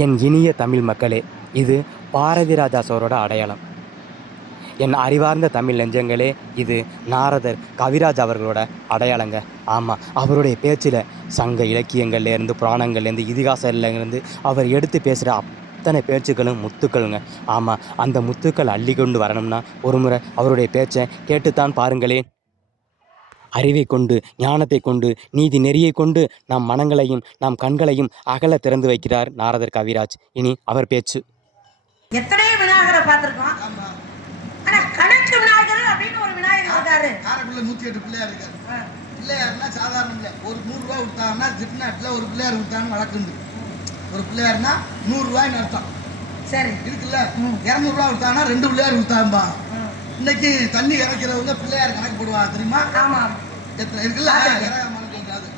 என் இனிய தமிழ் மக்களே, இது பாரதி ராஜா சாரோட அடையாளம். என் அறிவார்ந்த தமிழ் நெஞ்சங்களே, இது நாரதர் கவிராஜ் அவர்களோட அடையாளங்க. ஆமாம், அவருடைய பேச்சில் சங்க இலக்கியங்கள்லேருந்து, புராணங்கள்லேருந்து, இதிகாசத்துலேருந்து அவர் எடுத்து பேசுகிற அத்தனை பேச்சுக்களும் முத்துக்களுங்க. ஆமாம், அந்த முத்துக்கள் அள்ளி கொண்டு வரணும்னா ஒரு முறை அவருடைய பேச்சை கேட்டுத்தான் பாருங்களேன். அறிவை கொண்டு, ஞானத்தை கொண்டு, நீதி நெறியை கொண்டு நம் மனங்களையும் நம் கண்களையும் அகல திறந்து வைக்கிறார் நாரதர் கவிராஜ். இனி அவர் பேச்சு. எத்தனையோ விநாயகரை பார்த்திருக்கோம். ஆனா கணக்கு விநாயகர் அப்படின்னு ஒரு விநாயகர் இருக்காரு. காரைக்குள்ள 108 பிள்ளையார் இருக்காரு. பிள்ளையார்னா சாதாரண இல்லை. ஒரு 100 ரூபா கொடுத்தாங்கன்னா ஜிப்நாட்டில் ஒரு பிள்ளையார் கொடுத்தான்னு வழக்குண்டு. ஒரு பிள்ளையார்னா 100 ரூபாய்னு அர்த்தம். சரி இருக்குல்ல. 200 ரூபா கொடுத்தாங்கன்னா 2 பிள்ளையார் கொடுத்தாம்பா. இன்னைக்கு தண்ணி இறக்கிறவங்க பிள்ளையார் கணக்கு போடுவாங்க தெரியுமா? ஆமா, எத்தனை இருக்குல்ல.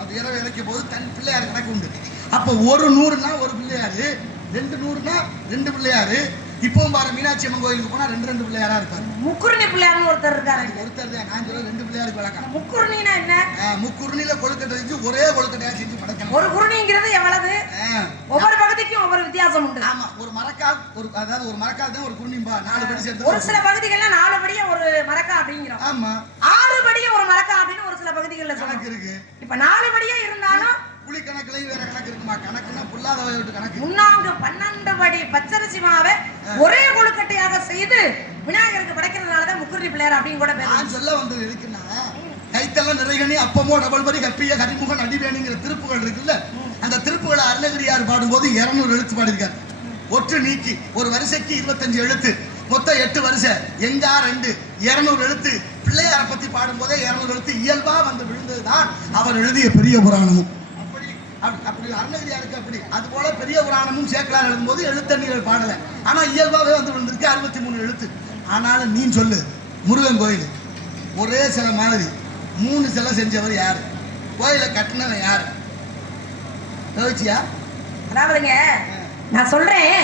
அது இரவு இறக்கும் போது தண்ணி பிள்ளையார் கணக்கு உண்டு. அப்போ ஒரு 100னா ஒரு பிள்ளையாரு, 2 100னா 2 பிள்ளையாரு. இப்பவும் பாரு, மீனாட்சி அம்மன் கோயிலுக்கு போனா 2 பிள்ளையாரா இருப்பாரு. முக்குருணி பிள்ளையார்னு ஒருத்தர் இருக்காரு. ஒருத்தர் தான். நான் சொல்ல 2 பிள்ளையாருக்கு வழக்கம். முக்குருணினா என்ன? முக்குருணில கொழுக்கட்டை செஞ்சு ஒரே கொழுக்கட்டையா செஞ்சு படைக்கணும். ஒரு குருணிங்கிறது எவ்வளவு? ஒவ்வொரு பகுதிக்கும் ஒவ்வொரு வித்தியாசம் உண்டு. ஆமா, ஒரு மரக்கால், அதாவது ஒரு மரக்கால் தான் ஒரு குருணிம்பா. 4 படி சேர்த்து. ஒரு சில பகுதிகள்ல 4 படிய ஒரு மரக்கா அப்படிங்கிறோம். ஆமா, 6 படிய ஒரு மரக்கா அப்படின்னு ஒரு சில பகுதிகள்ல கணக்கு இருக்கு. இப்ப 4 படியா இருந்தாலும் புளி கணக்குலயும் வேற கணக்கு இருக்குமா? கணக்குன்னா புல்லாத வயட்டு கணக்கு. முன்னாங்க 12 படி பச்சரிசி மாவை ஒரே கொழுக்கட்டையாக செய்து விநாயகருக்கு படைக்கிறதுனாலதான் முக்குருணி பிள்ளையார் அப்படின்னு கூட பேர். நான் சொல்ல வந்தது எதுக்குன்னா, கைத்தெல்லாம் நிறைகணி அப்பமோ டபுள் படி கப்பிய கரிமுகன் அடிவேணிங்கிற திருப்புகள் இருக்குல்ல, அந்த திருப்புகளை அருணகிரியார் பாடும்போது 200 எழுத்து பாடியிருக்காரு. ஒற்று நீக்கி ஒரு வரிசைக்கு 25 எழுத்து, மொத்தம் 8 வரிசை. எங்கா 2 200 எழுத்து. பிள்ளையாரை பத்தி பாடும்போதே 200 எழுத்து இயல்பா வந்து விழுந்ததுதான் அவர் எழுதிய பெரிய புராணமும். அப்படி அருணகிரியாருக்கு அப்படி. அது போல பெரிய புராணமும் சேக்கலார் எழுதும்போது எழுத்தண்ணிகள் பாடல, ஆனா இயல்பாவே வந்து விழுந்திருக்கு 63 எழுத்து. ஆனாலும் நீ சொல்லு, முருகன் கோயில் ஒரே சிலை மாதிரி 3 சிலை செஞ்சவர் யாரு? கோயிலை கட்டினவன் யாரு? யோசிச்சியா? அதாவதுங்க நான் சொல்றேன்,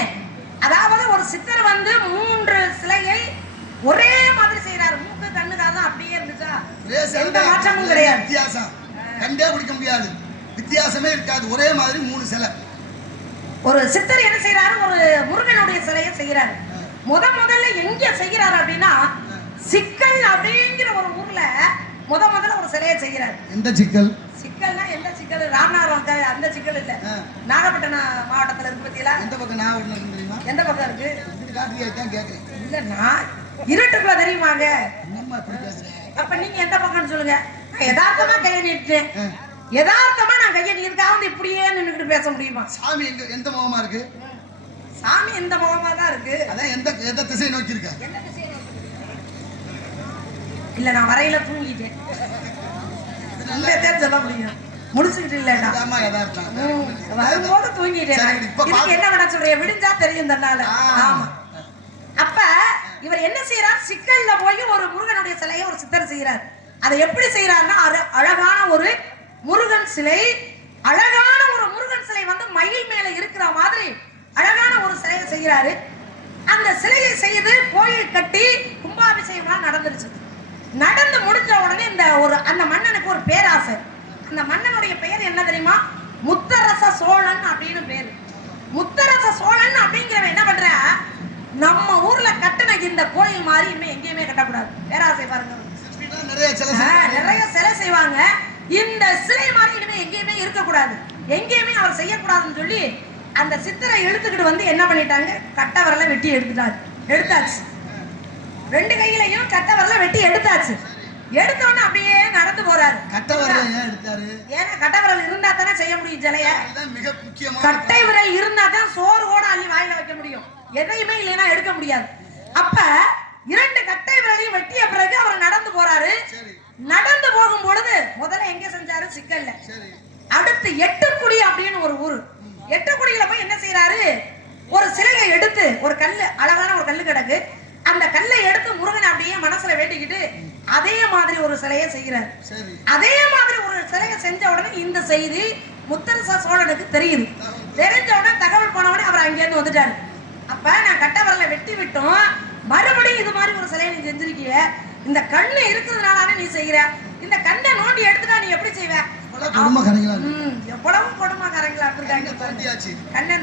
அதாவது ஒரு சித்தர் வந்து 3 சிலையை ஒரே மாதிரி செய்யறாரு. மூக்கு கண்ணுக்காக அப்படியே இருந்துச்சா? எந்த மாற்றமும் கிடையாது. வித்தியாசம் கண்டே பிடிக்க முடியாது, வித்தியாசமே இருக்காது. ஒரே மாதிரி 3 சிலை. ஒரு சித்தர் என்ன செய்யறாரு? ஒரு முருகனுடைய சிலையை செய்யறாரு. முதல்ல எங்க செய்யறாரு அப்படின்னா, சிக்கல் அப்படிங்கிற ஒரு ஊர்ல முதல்ல ஒரு சிலையை செய்யறாரு. எந்த சிக்கல்? சிக்கல்னா எந்த சிக்கல்? ராமநாதபுரம் அந்த சிக்கல் இல்ல, நாகப்பட்டினம் மாவட்டத்துல இருக்கு பத்தியா? எந்த பக்கம் நாகப்பட்டினம் தெரியுமா? எந்த பக்கம் இருக்கு? காட்டிதான் கேட்கிறேன். இல்ல, நான் இருட்டுக்குள்ள தெரியுமாங்க. அப்ப நீங்க எந்த பக்கம்னு சொல்லுங்க. யதார்த்தமா கையை நீட்டேன், யதார்த்தமா நான் கையை நீர்க்காக வந்து இப்படியே நின்றுட்டு பேச முடியுமா? சாமி எந்த முகமா இருக்கு? சாமி எந்த முகமா தான் இருக்கு. அதான் எந்த திசை நோக்கி இருக்கா? இல்ல, நான் வரையில தூங்கிட்டேன். சொல்ல முடியும், முடிச்சுக்கிட்டு இல்ல வரும்போது தூங்கிட்டேன். என்ன விட சொல்றேன், விடிஞ்சா தெரியும் தன்னால. ஆமா. அப்ப இவர் என்ன செய்யறார்? சிக்கல்ல போய் ஒரு முருகனுடைய சிலையை ஒரு சித்தர் செய்யறார். அதை எப்படி செய்யறாருன்னா, அழகான ஒரு முருகன் சிலை, அழகான ஒரு முருகன் சிலை வந்து மயில் மேல இருக்கிற மாதிரி அழகான ஒரு சிலையை செய்யறாரு. அந்த சிலையை செய்து கோயில் கட்டி கும்பாபிஷேகம் நடந்துருச்சு. நடந்து முடிஞ்ச உடனே அந்த மன்னனுக்கு ஒரு பேராசை. அந்த மன்னனுடைய பெயர் என்ன தெரியுமா? முத்தரச சோழன் அப்படின்னு பேரு. முத்தரச சோழன் அப்படிங்கிறவன் என்ன பண்ற, நம்ம ஊர்ல கட்டின இந்த கோயில் மாதிரி இனிமே எங்கேயுமே கட்டக்கூடாது. பேராசை பாருங்க, நிறைய சிலை செய்வாங்க. இந்த சிலை மாதிரி இனிமே எங்கேயுமே இருக்கக்கூடாது, எங்கேயுமே அவர் செய்யக்கூடாதுன்னு சொல்லி அந்த சித்தரை எடுத்துக்கிட்டு வந்து என்ன பண்ணிட்டாங்க, கட்டவரல வெட்டி எடுத்தாச்சு. 2 கையிலையும் கட்டவரல வெட்டி எடுத்தாச்சு. எடுத்தோன்னு அப்படியே நடந்து போறாரு. ஏன்னா கட்டவரல் இருந்தா தானே செய்ய முடியும் சிலைய. கட்டை விரல் இருந்தா தான் சோறு கூட அள்ளி வாயில வைக்க முடியும், எதையுமே இல்லைன்னா எடுக்க முடியாது. அப்ப 2 கட்டை விரலையும் வெட்டிய பிறகு அவர் நடந்து போறாரு. நடந்து போகும் பொழுது முதல்ல எங்க செஞ்சாரு? சிக்கல்ல. அடுத்து எட்டுக்குடி அப்படின்னு ஒரு ஊரு. எட்டுக்குடியில போய் என்ன செய்யறாரு? ஒரு சிலையை எடுத்து, ஒரு கல்லு, அழகான ஒரு கல்லு கிடக்கு, அந்த கல்லை எடுத்து முருகனை அப்படியே மனசுல வேட்டிக்கிட்டு அதே மாதிரி ஒரு சிலையை செய்யறாரு. அதே மாதிரி ஒரு சிலையை செஞ்ச உடனே இந்த செய்தி முத்தரச சோழனுக்கு தெரியுது. தெரிஞ்ச உடனே தகவல் போன உடனே அவர் அங்கேருந்து வந்துட்டாரு. அப்ப நான் கட்டவரல வெட்டி விட்டோம், மறுபடியும் இது மாதிரி ஒரு சிலையை நீ செஞ்சிருக்கிய, இந்த கண்ணு இருக்கிறதுனால நீ செய்யற, இந்த கண்ணை நோண்டி எடுத்துட்டா நீ எப்படி செய்வ? கொடுமைக்காரங்களா எவ்வளவு கொடுமைக்காரங்களா இருக்காங்க. தோண்டியாச்சு, கண்ணை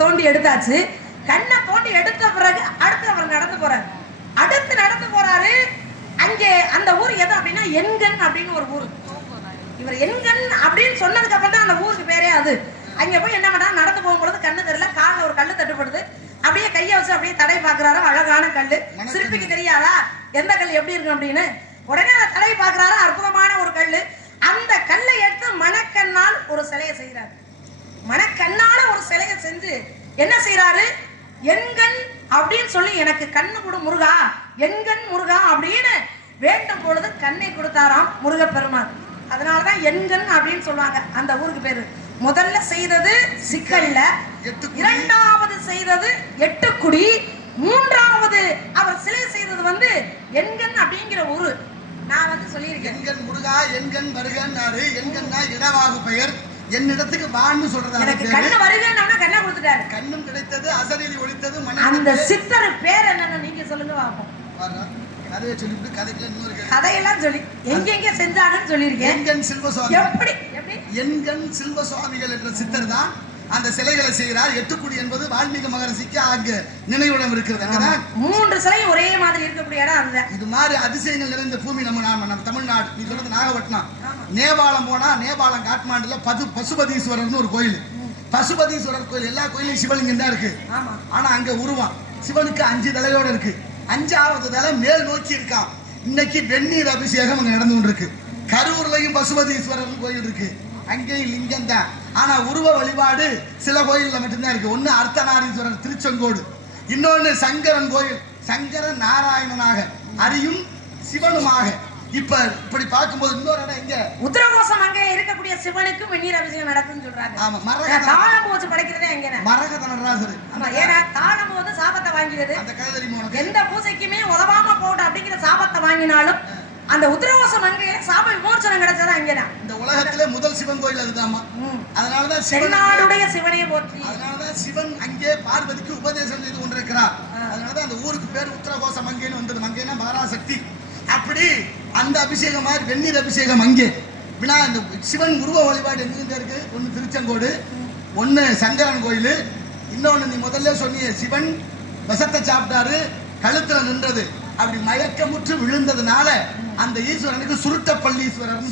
தோண்டி எடுத்தாச்சு. கண்ணை தோண்டி எடுத்த பிறகு அடுத்து அவர் நடந்து போறாரு. அடுத்து நடந்து போறாரு. அங்கே அந்த ஊர் எது அப்படின்னா எண்கண் அப்படின்னு ஒரு ஊர். இவர் எண்கண் அப்படின்னு சொன்னதுக்கு அப்புறம் தான் அந்த ஊருக்கு பேரே அது. அங்க போய் என்ன பண்ணா, நடந்து போகும்பொழுது கண்ணு தெரியல, காலில் ஒரு கல்லு தட்டுப்படுது. அப்படியே கையை வச்சு அப்படியே தடை பாக்குறாரு. அழகான கல்லு, சிற்பிக்கு தெரியாதா எந்த கல் எப்படி இருக்கு அப்படின்னு. உடனே அந்த தடை பாக்குறாரு. அற்புதமான ஒரு கல்லு. அந்த கல்லை எடுத்து மணக்கண்ணால் ஒரு சிலையை செய்யறாரு. மணக்கண்ணால ஒரு சிலையை செஞ்சு என்ன செய்யறாரு, எண்கண் அப்படின்னு சொல்லி எனக்கு கண்ணு கொடு முருகா, எண்கண் முருகா அப்படின்னு வேண்டும் பொழுது கண்ணை கொடுத்தாராம் முருகப்பெருமான். அதனாலதான் எண்கண் அப்படின்னு சொல்லுவாங்க அந்த ஊருக்கு பேரு. முதல்ல செய்தது சிக்கல்ல, இரண்டாவது செய்தது எட்டுக்குடி, மூன்றாவது அவர் சிலை செய்தது வந்து எண்கண் அப்படிங்கிற ஊரு. நான் சொல்லியிருக்கேன், எண்கண் முருகா, எண்கண் வருகன்னாரு. எண்கண்ணா இடவாகு பெயர். என்னிடத்துக்கு வான்னு சொல்றதா, எனக்கு கண்ணு வருகன்னா கண்ணை கொடுத்துட்டாரு. கண்ணும் கிடைத்தது, அசரீதி ஒழித்தது. அந்த சித்தர் பேர் என்னன்னு நீங்க சொல்லுங்க பாப்போம். கதையை சொல்லிவிட்டு கதைக்குள்ள இன்னொரு கதையெல்லாம் சொல்லி எங்க செஞ்சாங்கன்னு சொல்லியிருக்கேன். எண்கண் செல்வசுவாமி, எப்படி எண்கண் செல்வசுவாமிகள் என்ற சித்தர் தான் அந்த சிலைகளை செய்கிறார். எட்டுக்குடி என்பது வால்மீகி மகரிஷிக்கு அங்க நினைவிடம் இருக்கிறது. அங்கதான் 3 சிலையும் ஒரே மாதிரி இருக்கக்கூடிய இடம் அதுதான். இது மாதிரி அதிசயங்கள் நிறைந்த பூமி நம்ம தமிழ்நாடு. நீ சொல்றது நாகப்பட்டினம். நேபாளம் போனா, நேபாளம் காட்மாண்டுல பசுபதீஸ்வரர்னு ஒரு கோயில். பசுபதீஸ்வரர் கோயில் எல்லா கோயிலும் சிவலிங்கம் தான் இருக்கு. ஆனா அங்க உருவம் சிவனுக்கு 5 தலையோட இருக்கு. 5வது தலை மேல் நோக்கி இருக்கான். இன்னைக்கு வெந்நீர் அபிஷேகம் அங்க நடந்து கொண்டு இருக்கு. கரூர்லயும் பசுபதீஸ்வரர் கோயில் இருக்கு, அங்கேயும் லிங்கம் தான். ஆனா உருவ வழிபாடு சில கோயில்ல மட்டும்தான் இருக்கு. ஒண்ணு அர்த்தநாரீஸ்வரர் திருச்செங்கோடு, இன்னொன்னு சங்கரன் கோயில், சங்கரன் நாராயணனாக அரியும் சிவனுமாக. இப்படி பார்க்கும்போது இன்னொரு இடம் இங்க உத்தரகோசம் அங்கே இருக்கக்கூடிய சிவனுக்கு வெந்நீர் அபிஷேகம் நடக்குன்னு சொல்றாங்க. ஆமா, தாளம் போச்சு படைக்கிறதே அங்க மரகத நடராசர். ஆமா, ஏன்னா தாளம் போது சாபத்தை வாங்கிடுது. அந்த கதை தெரியுமா உனக்கு? எந்த பூசைக்குமே உதவாம போட்டு அப்படிங்கிற சாபத்தை வாங்கினாலும் அந்த உத்தரகோசம் அங்கே சாப விமோசனம் கிடைச்சது அங்கேதான். இந்த உலகத்திலே முதல் சிவன் கோயில் அதுதாமா. அதனாலதான் சிவனுடைய சிவனையை போற்றி. அதனாலதான் சிவன் அங்கே பார்வதிக்கு உபதேசம் செய்து கொண்டிருக்கிறார். அதனாலதான் அந்த ஊருக்கு பேர் உத்தரகோசம் மங்கேன்னு வந்தது. மங்கேன்னா பராசக்தி. அப்படி அந்த அபிஷேகம் மாதிரி வெந்நீர் அபிஷேகம் அங்கே இந்த சிவன் உருவ வழிபாடு எங்க இருக்கு? ஒன்னு திருச்செங்கோடு, ஒன்னு சங்கரன் கோயில், இன்னொன்னு நீ முதல்ல சொன்னிய சிவன் விஷத்தை சாப்பிட்டாரு, கழுத்துல நின்றது. அப்படி மயக்கமுற்று விழுந்ததுனால அந்த ஈஸ்வரனுக்கு சுருட்டப்பள்ளீஸ்வரர்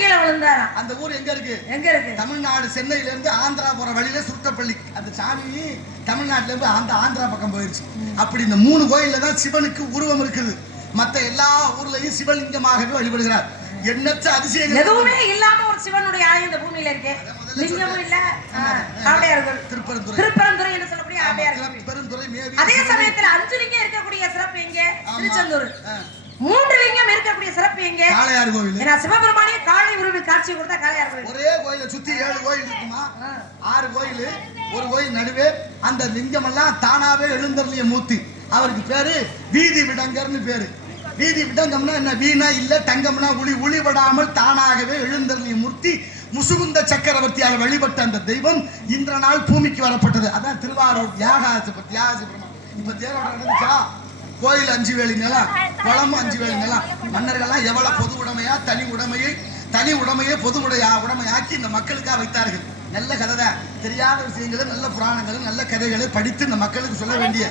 கீழே விழுந்தாரா. அந்த ஊர் எங்க இருக்கு? தமிழ்நாடு, சென்னையில இருந்து ஆந்திரா போற வழியில சுருட்டப்பள்ளி. அந்த சாமி தமிழ்நாட்டுல இருந்து ஆந்திரா பக்கம் போயிருச்சு. அப்படி இந்த 3 கோயில்ல தான் சிவனுக்கு உருவம் இருக்குது. மத்த எல்லா ஊர்லயும் சிவலிங்கமாகவே வழிபடுகிறார். எண்ணற்ற அதிசயம் எதுவுமே இல்லாம ஒரு சிவனுடைய ஆலயம் இந்த பூமியில இருக்கு. லிங்கமும் இல்ல, திருப்பரந்துறை என்று சொல்லக்கூடிய பெருந்துறை. அதே சமயத்துல 5 லிங்கம் இருக்கக்கூடிய சிறப்பு எங்க? திருச்செந்தூர். 3 லிங்கம் இருக்கக்கூடிய சிறப்பு எங்க? காளையார் கோவில். ஏன்னா சிவபெருமானே காளை உருவி காட்சி கொடுத்தா காளையார் கோவில். ஒரே கோயிலை சுத்தி 7 கோயில் இருக்குமா? 6 கோயில், ஒரு கோயில் நடுவே. அந்த லிங்கம் எல்லாம் தானாவே எழுந்தருளிய மூர்த்தி. அவருக்கு பேரு வீதி விடங்கர்னு பேரு. வீதி விடங்கம்னா என்ன? வீணா இல்ல, தங்கம்னா ஒளிபடாமல் தானாகவே எழுந்தருளிய மூர்த்தி. முசுகுந்த சக்கரவர்த்தியால் வழிபட்ட அந்த தெய்வம் இன்ற நாள் பூமிக்கு வரப்பட்டது. அதான் திருவாரூர் தியாகசிபுரம். இப்ப தேரோட நடந்துச்சா? கோயில் 5 வேலி நிலம், குளம் 5 வேலி நிலம். மன்னர்கள்லாம் எவ்வளவு பொது உடைமையா தனி உடைமையை பொது உடைமையாக்கி இந்த மக்களுக்காக வைத்தார்கள். நல்ல கதை தான். தெரியாத விஷயங்களை, நல்ல புராணங்களும் நல்ல கதைகளை படித்து இந்த மக்களுக்கு சொல்ல வேண்டிய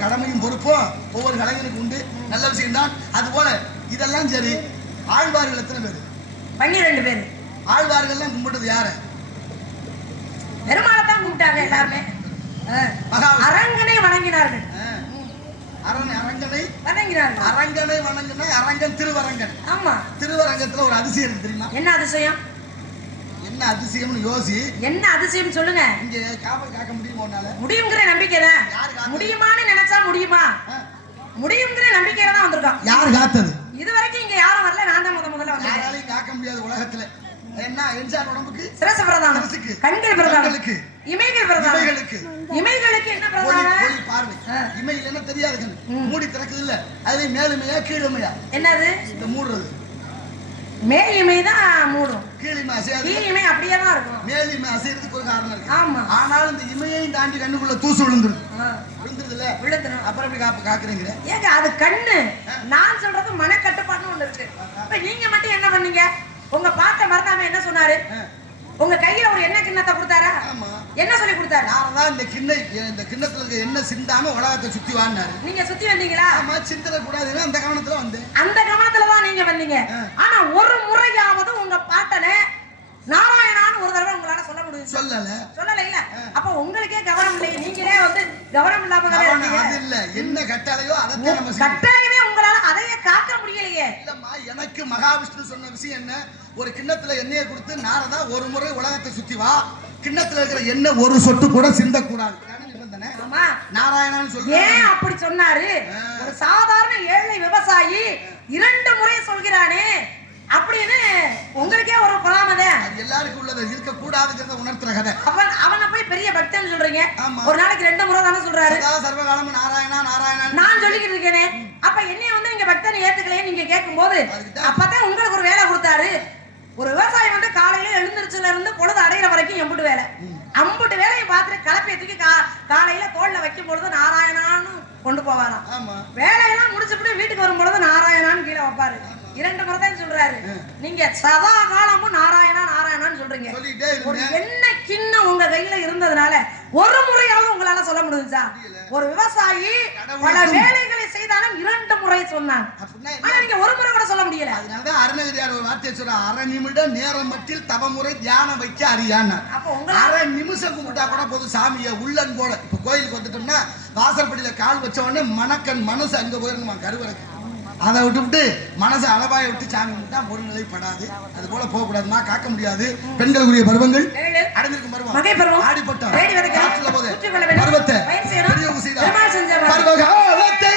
கடமையும் பொறுப்பும் ஒவ்வொரு கலைஞனுக்கு உண்டு. நல்ல விஷயம் தான். அது போல இதெல்லாம் சரி. ஆழ்வார்கள் எத்தனை பேர்? 12 பேர். ஆழ்வார்கள்லாம் கும்பிட்டது யாரு? பெருமாளை தான் கும்பிட்டாங்க எல்லாருமே. அரங்கனை வணங்கினார்கள். அரங்கனை வணங்கினா அரங்கன் திருவரங்கன். ஆமா, திருவரங்கத்துல ஒரு அதிசயம் இருக்கு தெரியுமா? என்ன அதிசயம்? என்ன அதிசயம்னு யோசி. என்ன அதிசயம் சொல்லுங்க. இங்க காவல் காக்க முடியுமா? உன்னால முடியுங்கிற நம்பிக்கை தான். முடியுமான்னு நினைச்சா முடியுமா? முடியுங்கிற நம்பிக்கையில தான் வந்திருக்கோம். யார் காத்தது? இதுவரைக்கும் இங்க யாரும் வரல. நான் தான் முதல்ல வந்தேன். யாராலையும் காக்க முடியாது உலகத்துல. என்ன என்ஜார் உடம்புக்கு சிரச பிரதானம், கண்கள் பிரதானம், இமைகள் பிரதானம். இமைகளுக்கு என்ன பிரதானம்? ஒளி பார்வை. இமையில் என்ன தெரியாது, மூடி திறக்குது இல்ல. அதுல மேலுமையா கீழுமையா? என்னது இந்த மூடுறது? மேல் இமை தான் மூடும், கீழிமை அசையாது. கீழிமை அப்படியே தான் இருக்கும். மேல் இமை அசைறதுக்கு ஒரு காரணம் இருக்கு. ஆமா. ஆனால் இந்த இமையையும் தாண்டி கண்ணுக்குள்ள தூசு விழுந்துருது. விழுந்துருதுல, விழுந்துரும். அப்புறம் எப்படி காக்குறீங்க? ஏங்க அது கண்ணு. நான் சொல்றது மனக்கட்டுப்பாடுன்னு ஒண்ணு இருக்கு. இப்ப நீங்க மட்டும் என்ன பண்ணீங்க? உங்க பாட்ட மறந்தாம என்ன சொன்னாரு? உங்க கையில ஒரு எண்ணெய் கிண்ணத்தை கொடுத்தாரா? ஆமா. என்ன சொல்லி கொடுத்தாரு? நான் இந்த கிண்ணத்துல இருக்க எண்ணெய் சிந்தாம உலகத்தை சுத்தி வான்னாரு. நீங்க சுத்தி வந்தீங்களா? ஆமா, சிந்தல கூடாதுன்னு அந்த கவனத்துல வந்தேன். அந்த கவனத்துல தான் நீங்க வந்தீங்க. ஆனா ஒரு முறையாவது உங்க பாட்டல நாராயணான்னு ஒரு தடவை உங்களால சொல்ல முடியும்? சொல்லல இல்ல. அப்ப உங்களுக்கே கவனம் இல்லை, நீங்களே வந்து கவனம் இல்லாம அது இல்ல, என்ன கட்டளையோ அதை நம்ம கட்டளையவே உங்களால அதையே காக்க முடியலையே. இல்லம்மா, எனக்கு மகாவிஷ்ணு சொன்ன விஷயம் என்ன, ஒரு கிண்ணத்துல எண்ணெயை கொடுத்து நாரதா ஒரு முறை உலகத்தை சுத்தி வா, கிண்ணத்துல இருக்கிற எண்ணெய் ஒரு சொட்டு கூட சிந்தக்கூடாது. நாராயணன் சொல்ற ஏன் அப்படி சொன்னாரு? ஒரு சாதாரண ஏழை விவசாயி 2 முறை சொல்கிறானே அப்படின்னு உங்களுக்கே ஒரு பொறாமதே. அது எல்லாருக்கும் உள்ளது, இருக்க கூடாதுங்கறத உணர்த்துற கதை. அவனை போய் பெரிய பக்தன்னு சொல்றீங்க. ஒரு நாளைக்கு 2 முறை தானே சொல்றாரு. சதா சர்வகாலமும் நாராயணா நாராயணா நான் சொல்லிக்கிட்டு இருக்கேனே. அப்ப என்னைய வந்து நீங்க பக்தனை ஏத்துக்கலையே நீங்க கேட்கும்போது அப்பதான் உங்களுக்கு ஒரு வேலை கொடுத்தாரு. ஒரு விவசாயி வந்து காலையில எழுந்திருச்சுல இருந்து பொழுது அடையிற வரைக்கும் எம்புட்டு வேலை, அம்புட்டு வேலையை பார்த்துட்டு கலப்பையத்துக்கு காலையில தோல்ல வைக்கும் பொழுது நாராயணான்னு கொண்டு போவாராம். வேலையெல்லாம் முடிச்சுட்டு வீட்டுக்கு வரும் பொழுது நாராயணான்னு கீழே வைப்பாரு. 2 முறை தான் சொல்றாரு. நீங்க சதா காலமும் நாராயணா நாராயணான்னு சொல்றீங்க. ஒரு எண்ணெய் கிண்ணம் உங்க கையில இருந்ததுனால ஒரு முறையாவது உங்களால சொல்ல முடிஞ்சா? ஒரு விவசாயி பல வேலைகளை செய்தாலும் 2 முறை சொன்னான். ஆனா நீங்க ஒரு முறை கூட சொல்ல முடியல. அதனாலதான் அருணகிரியார் ஒரு வார்த்தை சொல்ற, அரை நிமிட நேரம் மட்டில் தவமுறை தியானம் வைக்க அறியான்னா. அப்ப உங்க அரை நிமிஷம் கும்பிட்டா கூட போதும் சாமியை உள்ளன் போல. இப்ப கோயிலுக்கு வந்துட்டோம்னா வாசற்படியில கால் வச்ச உடனே மனக்கண் மனசு அங்க போயிருக்குமா கருவறைக்கு. அதை விட்டு மனசை அளவாய விட்டு சாமி கும்பிட்டா ஒரு நிலைப்படாது. அது போல போக கூடாதுமா, காக்க முடியாது. பெண்களுக்குரிய பருவங்கள் அடைந்திருக்கும் பருவம், மகை பருவம், ஆடிப்பட்டம், காற்றுல போது பருவத்தை பெரியவங்க செய்தார். பருவகாலத்தை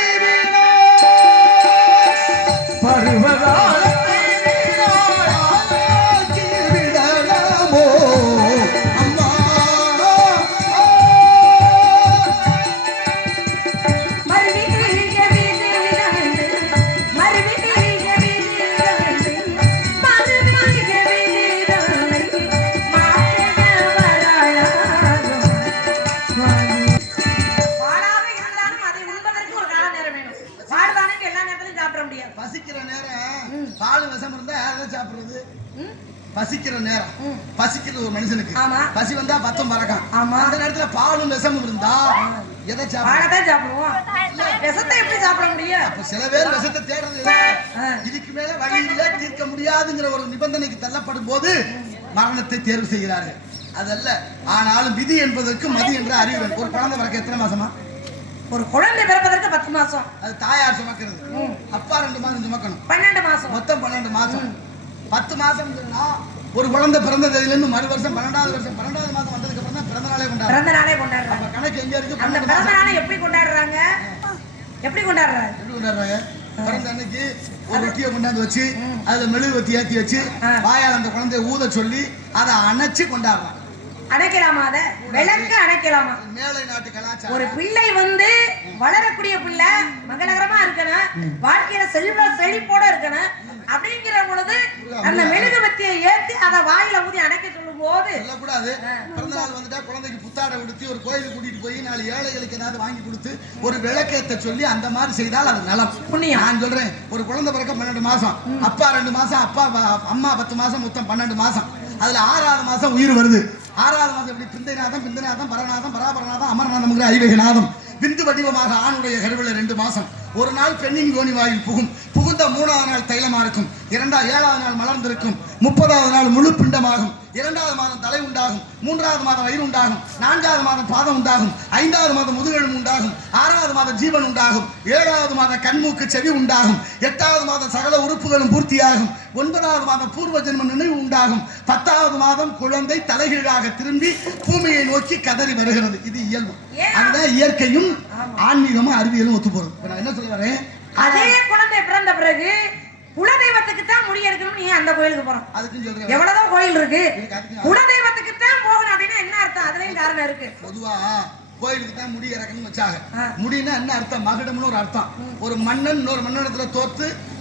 பசிக்கிற நேரம், பசிக்கிறது ஒரு மனுஷனுக்கு பசி வந்தா பத்தும் பறக்கும். அந்த நேரத்துல பாலும் விஷமும் இருந்தா எதை சாப்பிடுவோம்? விஷத்தை எப்படி சாப்பிட முடியும்? அப்ப சில பேர் விஷத்தை தேடுறது இதுக்கு மேல வழியில தீர்க்க முடியாதுங்கிற ஒரு நிபந்தனைக்கு தள்ளப்படும் போது மரணத்தை தேர்வு செய்கிறார்கள். அதல்ல, ஆனாலும் விதி என்பதற்கு மதி என்ற அறிவு. ஒரு குழந்தை பிறக்க எத்தனை மாசமா? ஒரு குழந்தை பிறப்பதற்கு 10 மாசம். அது தாயார் சுமக்கிறது, அப்பா 2 மாசம் சுமக்கணும். 12 மாசம், மொத்தம் 12 மாசம். 10 மாசம் ஒரு குழந்தை பிறந்ததுல இருந்து மறு வருஷம் 12வது வருஷம் 12வது மாசம் வந்ததுக்கு அப்புறம் தான் பிறந்த நாளே கொண்டாடுறாங்க. கணக்கு எங்க இருக்கு? அந்த பிறந்த நாளை எப்படி கொண்டாடுறாங்க? பிறந்த அன்னைக்கு ஒரு ரொட்டியை கொண்டாந்து வச்சு அதுல மெழுகுவத்தி ஏத்தி வச்சு வாயால் அந்த குழந்தைய ஊத சொல்லி அதை அணைச்சு கொண்டாடுறாங்க. அணைக்கலாமா? அத விளக்கு அணைக்கலாமா? மேலை நாட்டு கலாச்சாரம். ஒரு பிள்ளை வந்து வளரக்கூடிய பிள்ளை மங்களகரமா இருக்கணும், வாழ்க்கையில செல்வ செழிப்போட இருக்கணும். அப்படிங்கிற பொழுது அந்த மெழுகுவத்தியை ஏத்தி அதை வாயில ஊதி அணைக்க சொல்லும் போது சொல்லக்கூடாது. பிறந்த நாள் வந்துட்டா குழந்தைக்கு புத்தாடை உடுத்தி ஒரு கோயிலுக்கு கூட்டிட்டு போய் 4 ஏழைகளுக்கு ஏதாவது வாங்கி கொடுத்து ஒரு விளக்கேத்த சொல்லி அந்த மாதிரி செய்தால் அது நலம், புண்ணியம். நான் சொல்றேன், ஒரு குழந்தை பிறக்க 12 மாசம், அப்பா 2 மாசம், அம்மா 10 மாசம், மொத்தம் 12 மாசம். அதுல 6வது மாசம் உயிர் வருது. 6வது மாசம் எப்படி? பிந்தைநாதம், பரநாதம், பராபரநாதம், அமரநாதம், ஐவகநாதம். விந்து வடிவமாக ஆணுடைய கருவில 2 மாசம். ஒரு நாள் பெண்ணின் யோனி வாயில் புகுந்த 3வது நாள் தைலமா இருக்கும், 7வது நாள் மலர்ந்திருக்கும், 30வது நாள் முழு பிண்டமாகும், 2வது மாதம் தலை உண்டாகும், 3வது மாதம் வயிறு உண்டாகும், 4வது மாதம் பாதம் உண்டாகும், 5வது மாதம் முதுகெலும்பு உண்டாகும், 6வது மாதம் ஜீவன் உண்டாகும், 7வது மாதம் கண்மூக்கு செவி உண்டாகும், 8வது மாதம் சகல உறுப்புகளும் பூர்த்தியாகும், 9வது மாதம் பூர்வ ஜென்ம நினைவு உண்டாகும், 10வது மாதம் குழந்தை தலைகீழாக திரும்பி பூமியை நோக்கி கதறி வருகிறது. இது இயல்பு. அதுதான் இயற்கையும் ஆன்மீகமும் அறிவியலும் ஒத்து போறது. நான் என்ன சொல்ல வரேன், அதே குழந்தை பிறந்த பிறகு குலதெய்வத்துக்கு தான் முடி எடுக்கணும். நீ அந்த கோயிலுக்கு போறோம், அதுக்கு சொல்றேன். எவ்வளவுதான் கோயில் இருக்கு, குலதெய்வத்துக்கு தான் போகணும் அப்படின்னா என்ன அர்த்தம்? அதுலயும் காரணம் இருக்கு. பொதுவா கோயிலுக்கு தான் முடி இறக்கணும்னு வச்சாங்க. முடினா என்ன அர்த்தம்? மகுடம்னு ஒரு அர்த்தம். ஒரு மன்னன் இன்னொரு மன்னனத்துல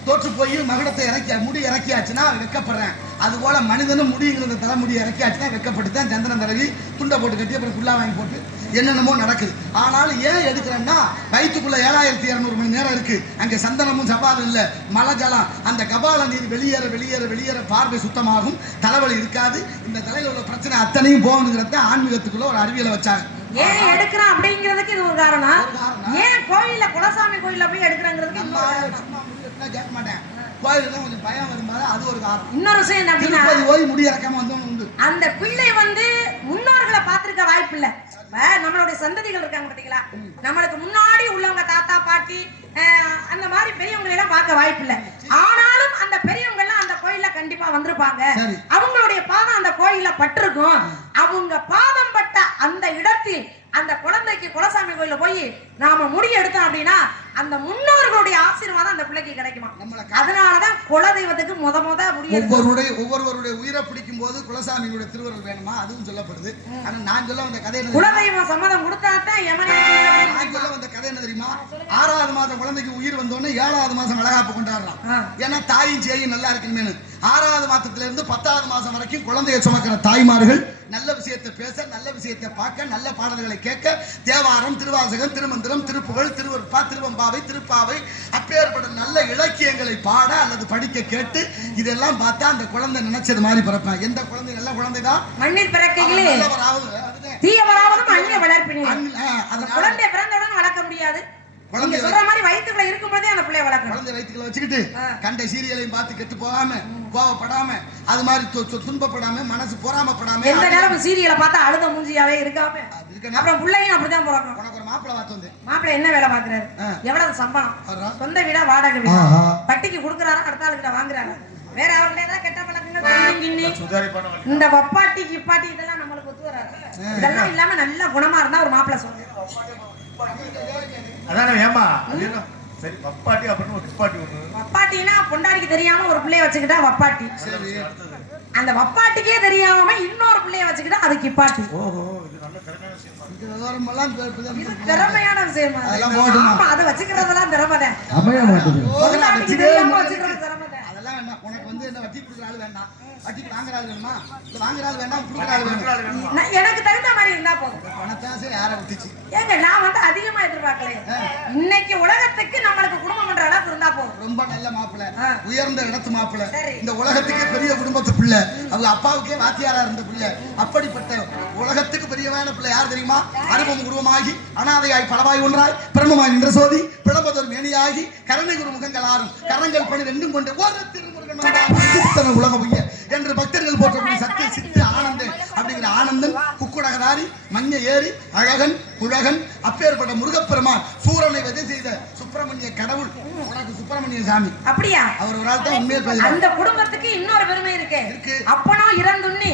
தோற்று போய் மகுடத்தை முடி இறக்கியாச்சுன்னா வெக்கப்படுறேன். அது போல மனிதனும் முடிங்கிறத தலைமுடி இறக்கியாச்சுன்னா வெக்கப்பட்டு தான் சந்திரன் தடவி துண்டை போட்டு கட்டி அப்புறம் குள்ளா வாங்கி போட்டு என்னென்னமோ நடக்குது. ஆனாலும் ஏன் எடுக்கிறேன்னா வயிற்றுக்குள்ள 7200 மணி நேரம் இருக்கு. அங்கே சந்தனமும் சபாலும் இல்லை, மழை ஜலம். அந்த கபால நீர் வெளியேற வெளியேற வெளியேற பார்வை சுத்தமாகும், தலைவலி இருக்காது. இந்த தலையில உள்ள பிரச்சனை அத்தனையும் போகணுங்கிறத ஆன்மீகத்துக்குள்ள ஒரு அறிவியலை வச்சாங்க. ஏன் எடுக்கிறான் அப்படிங்கிறதுக்கு இது ஒரு காரணம். ஏன் கோயில்ல குலசாமி கோயில்ல போய் எடுக்கிறாங்கிறதுக்கு கேட்க மாட்டேன். கோயிலுக்கு கொஞ்சம் பயம் வரும்போது அது ஒரு காரணம். இன்னொரு விஷயம் என்ன அப்படின்னா, ஓய் முடி இறக்காம வந்தவங்க உண்டு. அந்த பிள்ளை வந்து முன்னோர்களை பார்த்திருக்க வாய்ப்பு இல்ல. நம்மளுடைய சந்ததிகள் இருக்காங்க பாத்தீங்களா, நம்மளுக்கு முன்னாடி உள்ளவங்க தாத்தா பாட்டி அந்த மாதிரி பெரியவங்களை எல்லாம் பார்க்க வாய்ப்பு இல்ல. ஆனாலும் அந்த பெரியவங்க எல்லாம் அந்த கோயில்ல கண்டிப்பா வந்திருப்பாங்க. அவங்களுடைய பாதம் அந்த கோயில்ல பட்டிருக்கும். அவங்க பாதம் பட்ட அந்த இடத்தில் அந்த குழந்தைக்கு குலசாமி கோயில போய் நாம முடி எடுத்தோம் அப்படின்னா அந்த முன்னோர்களுடைய ஆசீர்வாதம் அந்த பிள்ளைக்கு கிடைக்குமா. அதனாலதான் குலதெய்வத்துக்கு முத முடி ஒவ்வொருவருடைய உயிரை பிடிக்கும் போது குலசாமியுடைய திருவருள் வேணுமா, அதுவும் சொல்லப்படுது. ஆனா நான் சொல்ல வந்த கதை குலதெய்வம் சம்மதம் கொடுத்தாதான் நான் சொல்ல வந்த கதை என்ன தெரியுமா, 6வது மாதம் குழந்தைக்கு உயிர் வந்தோன்னு 7வது மாசம் வளகாப்பு கொண்டாடுறான். ஏன்னா தாயும் சேயும் நல்லா இருக்குன்னு 6வது மாதத்துல இருந்து 10வது மாசம் வரைக்கும் குழந்தையை சுமக்கிற தாய்மார்கள் நல்ல விஷயத்தை பேச, நல்ல விஷயத்தை பார்க்க, நல்ல பாடல்களை கேட்க, தேவாரம், திருவாசகம், திருமந்திரம், திருப்புகழ், திருவருட்பா, திருவம்பாவை, திருப்பாவை அப்பேற்பட்ட நல்ல இலக்கியங்களை பாட அல்லது படிக்க கேட்டு இதெல்லாம் பார்த்தா அந்த குழந்தை நினைச்சது மாதிரி பிறப்பான். எந்த குழந்தை நல்ல குழந்தைதான் மண்ணில் பிறக்கையிலே தீயவராவது மண்ணில் வளர்ப்பினீர்கள். குழந்தை பிறந்தவுடன் வளர்க்க முடியாது. குழந்தை சொல்ற மாதிரி வயிற்றுக்குள்ள இருக்கும் போதே அந்த பிள்ளைய வளர்க்கணும். குழந்தை வயிற்றுக்குள்ள வச்சுக்கிட்டு கண்ட சீரியலையும் பார்த்து கெட்டு போகாம, கோவப்படாம, அது மாதிரி துன்பப்படாம, மனசு பொறாமப்படாம, எந்த நேரம் சீரியலை பார்த்தா அழுத மூஞ்சியாவே இருக்காம அப்புறம் பிள்ளையும் அப்படிதான் பிறக்கணும். உனக்கு ஒரு மாப்பிள்ளை பார்த்து வந்து மாப்பிள்ளை என்ன வேலை பாக்குறாரு, எவ்வளவு சம்பளம், சொந்த வீடா வாடகை வீடா, பட்டிக்கு கொடுக்குறாரா அடுத்த ஆளுகிட்ட வாங்குறாரு, வேற அவர்களே தான் கெட்ட பழக்கங்கள், இந்த வப்பாட்டி கிப்பாட்டி இதெல்லாம் நம்மளுக்கு ஒத்து வராது. இதெல்லாம் இல்லாம நல்ல குணமா இருந்தா ஒரு மாப்பிள்ளை சொல்றேன். அதானே ஏமா சரி வப்பாட்டி அப்படின்னு ஒரு கிப்பாட்டி ஒண்ணு. வப்பாட்டினா பொண்டாட்டிக்கு தெரியாம ஒரு பிள்ளைய வச்சுக்கிட்டா வப்பாட்டி. அந்த வப்பாட்டிக்கே தெரியாம இன்னொரு பிள்ளைய வச்சுக்கிட்டா அது கிப்பாட்டி. ஓஹோ, இது நல்ல திறமையான விஷயம். இது விவரமெல்லாம் திறமையான விஷயம். ஆமா, அதை வச்சுக்கிறதெல்லாம் திறமைதான். அமைய மாட்டேங்குது. பொண்டாட்டிக்கு தெரியாம வச்சுக்கிறது திறமைதான். அதெல்லாம் வேண்டாம். உனக்கு வந்து என்ன வட்டி கொடுக்குற ஆளு வேண்டாம், வட்டிக்கு வாங்குற ஆளு வேணுமா, இல்ல வாங்குற ஆளு வேண்டாம், கொடுக்குற ஆளு வேணுமா. எனக்கு தகுந்த மாதிரி இருந்தா போதும். பணத்தாசை யாரை விட்டுச்சு ஏங்க, நான் வந்து அதிகமா எதிர்பார்க்கல. இன்னைக்கு உலகத்துக்கு நம்மளுக்கு குடும்பம் பண்ற அளவுக்கு இருந்தா போதும். ரொம்ப நல்ல மாப்பிள்ளை, உயர்ந்த இடத்து மாப்பிள்ளை, இந்த உலகத்துக்கு பெரிய குடும்பத்து பிள்ளை, அவங்க அப்பாவுக்கே வாத்தியாரா இருந்த பிள்ளை. அப்படிப்பட்ட உலகத்துக்கு பெரியவான பிள்ளை யார் தெரியுமா, அருவம் உருவமாகி அனாதையாய் பலவாய் ஒன்றாய் பிரம்மமாய் நின்ற சோதி பிளம்பதொரு மேனியாகி கருணை குரு முகங்கள் ஆறும் கரங்கள் பணி ரெண்டும் கொண்டு ஒரு திருமுருகன் உலக பொய்ய என்று பக்தர்கள் போற்றக்கூடிய சக்தி சித்து ஆனந்தன் அப்படிங்கிற ஆனந்தன், குக்குடகதாரி, மஞ்ச ஏறி, அழகன், குழகன், அப்பேற்பட்ட முருகப்பெருமான் சூரனை வதை செய்த சுப்பிரமணிய கடவுள் உனக்கு சுப்பிரமணிய சாமி. அப்படியா? அவர் ஒரு ஆள் தான் உண்மையை பேச. அந்த குடும்பத்துக்கு இன்னொரு பெருமை இருக்கு. அப்பனோ இறந்துண்ணி,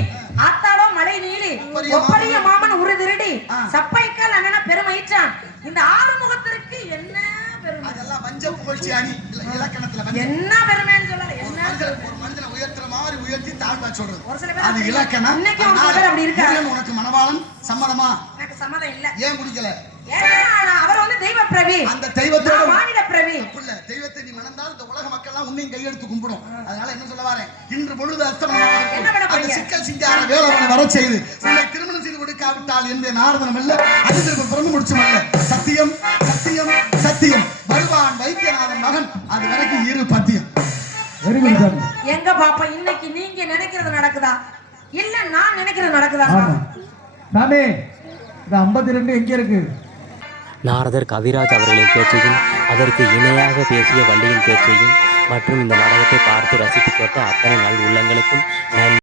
ஆத்தாடோ மலை நீலி, ஒப்பரிய மாமன் உரு திருடி, சப்பைக்கால் அண்ணன பெருமைச்சான். இந்த ஆறுமுகத்திற்கு என்ன பெருமை? அதெல்லாம் வஞ்ச புகழ்ச்சி அணி இலக்கணத்துல என்ன பெருமைன்னு சொல்லல. ஒரு மனிதனை உயர்த்துற மாதிரி உயர்த்தி தாழ்வா சொல்றது ஒரு சில பேர் அது இலக்கணம். இன்னைக்கு ஒரு பேர் அப்படி இருக்காங்க. உனக்கு மனவாளன் சம்மதமா? எனக்கு சம்மதம் இல்ல. ஏன் குடிக்கல? ஏன்னா அவர் வந்து தெய்வ பிரவி, அந்த தெய்வத்தோட மானிட பிரவி. இல்ல, தெய்வத்தை நீ மணந்தால் இந்த உலக மக்கள் எல்லாம் உன்னையும் கையெடுத்து கும்பிடும். அதனால என்ன சொல்ல வரேன், இன்று பொழுது அஸ்தமனம் அந்த சிக்கல் சிங்கார வேலவனை வர செய்து உன்னை திருமணம் செய்து கொடுக்காவிட்டால் என்பே நாரதனம் அல்ல, அது திரும்ப பிறந்து முடிச்சும் அல்ல. சத்தியம் சத்தியம் சத்தியம், வருவான் வைத்தியநாதன் மகன், அது வரைக்கும் இரு பத்தியம். எங்க பாப்பா, இன்னைக்கு நீங்க நினைக்கிறது நடக்குதா இல்ல நான் நினைக்கிறது நடக்குதா? சாமி, இந்த 52 எங்க இருக்கு? நாரதர் கவிராஜ் அவர்களின் பேச்சையும் அதற்கு இணையாக பேசிய வள்ளியின் பேச்சையும் மற்றும் இந்த நாடகத்தை பார்த்து ரசித்து கேட்ட அத்தனை நல் உள்ளங்களுக்கும் நன்றி.